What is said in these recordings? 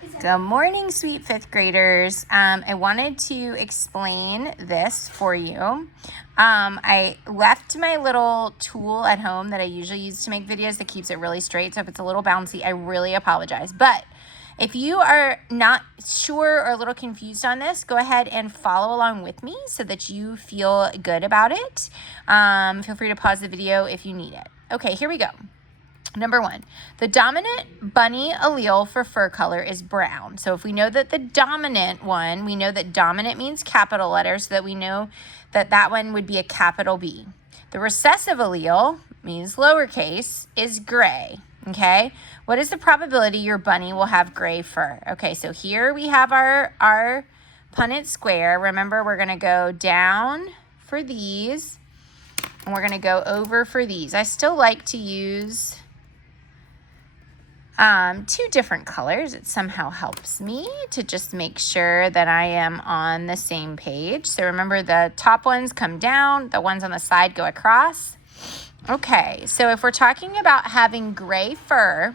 Good morning, sweet fifth graders. I wanted to explain this for you. I left my little tool at home that I usually use to make videos that keeps it really straight. So if it's a little bouncy, I really apologize. But if you are not sure or a little confused on this, go ahead and follow along with me so that you feel good about it. Feel free to pause the video if you need it. Okay, here we go. Number one, the dominant bunny allele for fur color is brown. So if we know that the dominant one, we know that dominant means capital letters, so that we know that that one would be a capital B. The recessive allele means lowercase is gray, okay? What is the probability your bunny will have gray fur? Okay, so here we have our Punnett square. Remember, we're gonna go down for these, and we're gonna go over for these. I still like to use two different colors. It somehow helps me to just make sure that I am on the same page. So remember, the top ones come down, the ones on the side go across. Okay, so if we're talking about having gray fur,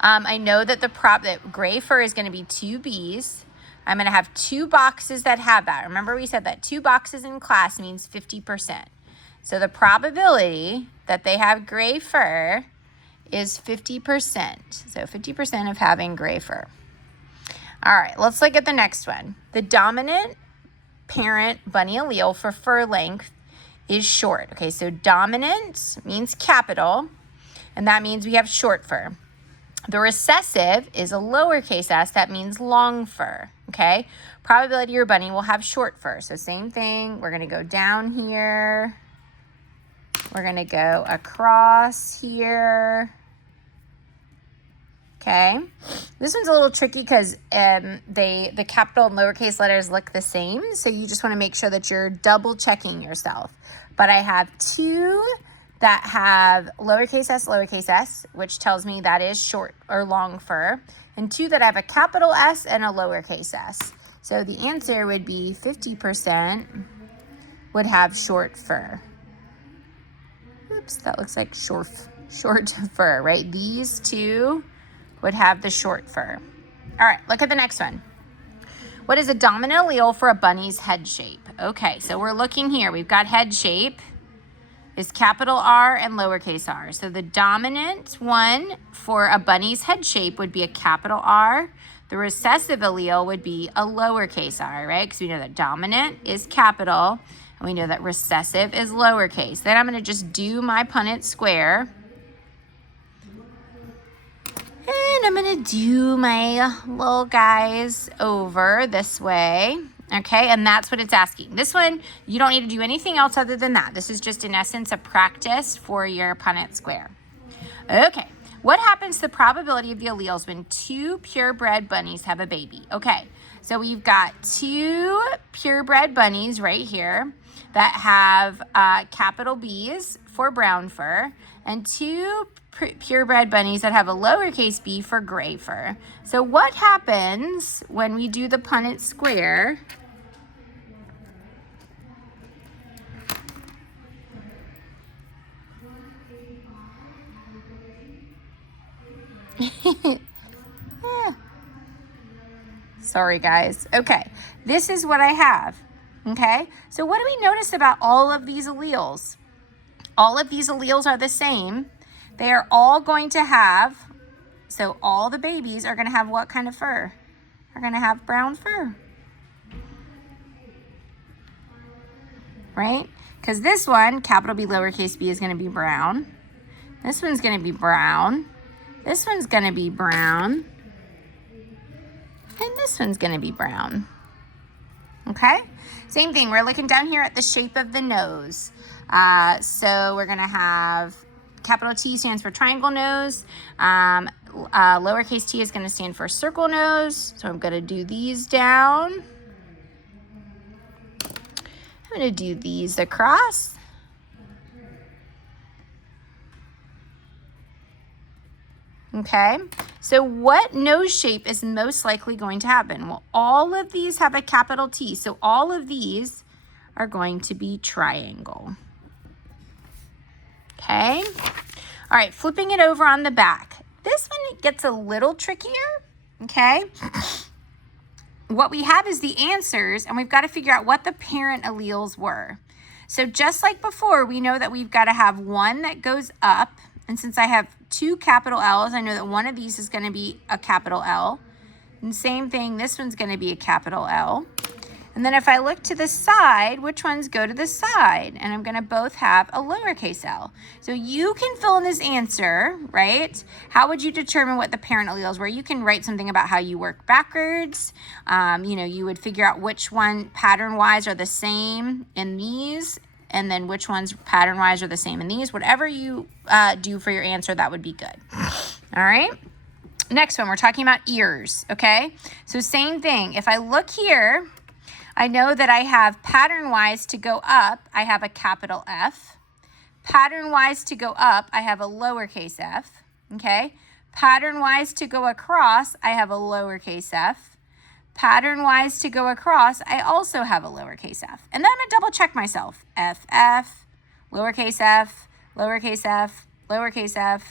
I know that that gray fur is going to be 2 B's. I'm going to have 2 boxes that have that. Remember, we said that 2 boxes in class means 50%. So the probability that they have gray fur is 50%. So 50% of having gray fur. All right, let's look at the next one. The dominant parent bunny allele for fur length is short. Okay, so dominant means capital, and that means we have short fur. The recessive is a lowercase s, that means long fur, okay? Probability your bunny will have short fur. So same thing, we're gonna go down here. We're gonna go across here. Okay, this one's a little tricky because the capital and lowercase letters look the same, so you just want to make sure that you're double checking yourself. But I have 2 that have lowercase s, which tells me that is short or long fur, and 2 that have a capital S and a lowercase s. So the answer would be 50% would have short fur. Oops, that looks like short fur, right? These 2 would have the short fur. All right, look at the next one. What is a dominant allele for a bunny's head shape? Okay, so we're looking here. We've got head shape is capital R and lowercase r. So the dominant one for a bunny's head shape would be a capital R. The recessive allele would be a lowercase r, right? Because we know that dominant is capital, and we know that recessive is lowercase. Then I'm going to just do my Punnett square. And I'm going to do my little guys over this way. Okay, and that's what it's asking. This one, you don't need to do anything else other than that. This is just, in essence, a practice for your Punnett square. Okay, what happens to the probability of the alleles when 2 purebred bunnies have a baby? Okay, so we've got 2 purebred bunnies right here that have capital B's for brown fur, and 2 purebred bunnies that have a lowercase b for gray fur. So what happens when we do the Punnett square? Sorry, guys. Okay, this is what I have. Okay, so what do we notice about all of these alleles? All of these alleles are the same. They are all going to have, so all the babies are going to have what kind of fur? They're going to have brown fur. Right? Because this one, capital B, lowercase b, is going to be brown. This one's going to be brown. This one's going to be brown. And this one's going to be brown. Okay? Same thing. We're looking down here at the shape of the nose. So we're going to have capital T stands for triangle nose. Lowercase t is going to stand for circle nose. So I'm going to do these down. I'm going to do these across. Okay, so what nose shape is most likely going to happen? Well, all of these have a capital T, so all of these are going to be triangle. Okay, all right, flipping it over on the back. This one gets a little trickier, okay? What we have is the answers, and we've got to figure out what the parent alleles were. So just like before, we know that we've got to have one that goes up, and since I have two capital L's, I know that one of these is going to be a capital L. And same thing, this one's going to be a capital L. And then if I look to the side, which ones go to the side? And I'm going to both have a lowercase l. So you can fill in this answer, right? How would you determine what the parent alleles were? You can write something about how you work backwards. You would figure out which one pattern-wise are the same in these, and then which ones pattern-wise are the same in these. Whatever you do for your answer, that would be good. All right? Next one, we're talking about ears, okay? So same thing. If I look here, I know that I have pattern-wise to go up, I have a capital F. Pattern-wise to go up, I have a lowercase f, okay? Pattern-wise to go across, I have a lowercase f. Pattern-wise to go across, I also have a lowercase f. And then I'm going to double check myself. F, lowercase f, lowercase f, lowercase f.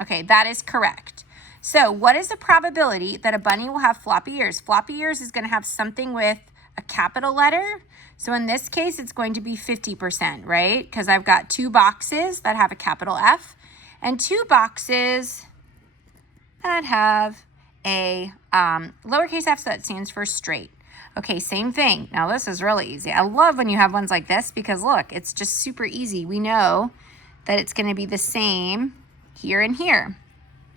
Okay, that is correct. So what is the probability that a bunny will have floppy ears? Floppy ears is going to have something with a capital letter. So in this case, it's going to be 50%, right? Because I've got two boxes that have a capital F and two boxes that have a lowercase f, so that stands for straight. Okay, same thing. Now this is really easy. I love when you have ones like this because look, it's just super easy. We know that it's going to be the same here and here.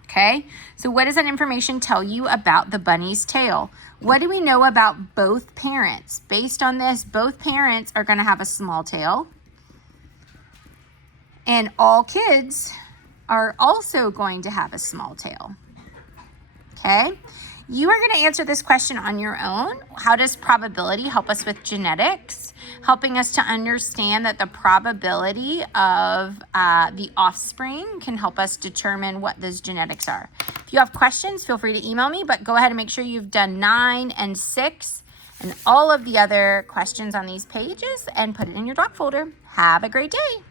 Okay, so what does that information tell you about the bunny's tail? What do we know about both parents? Based on this, both parents are going to have a small tail. And all kids are also going to have a small tail. Okay, you are going to answer this question on your own. How does probability help us with genetics? Helping us to understand that the probability of the offspring can help us determine what those genetics are. If you have questions, feel free to email me, but go ahead and make sure you've done 9 and 6 and all of the other questions on these pages and put it in your doc folder. Have a great day.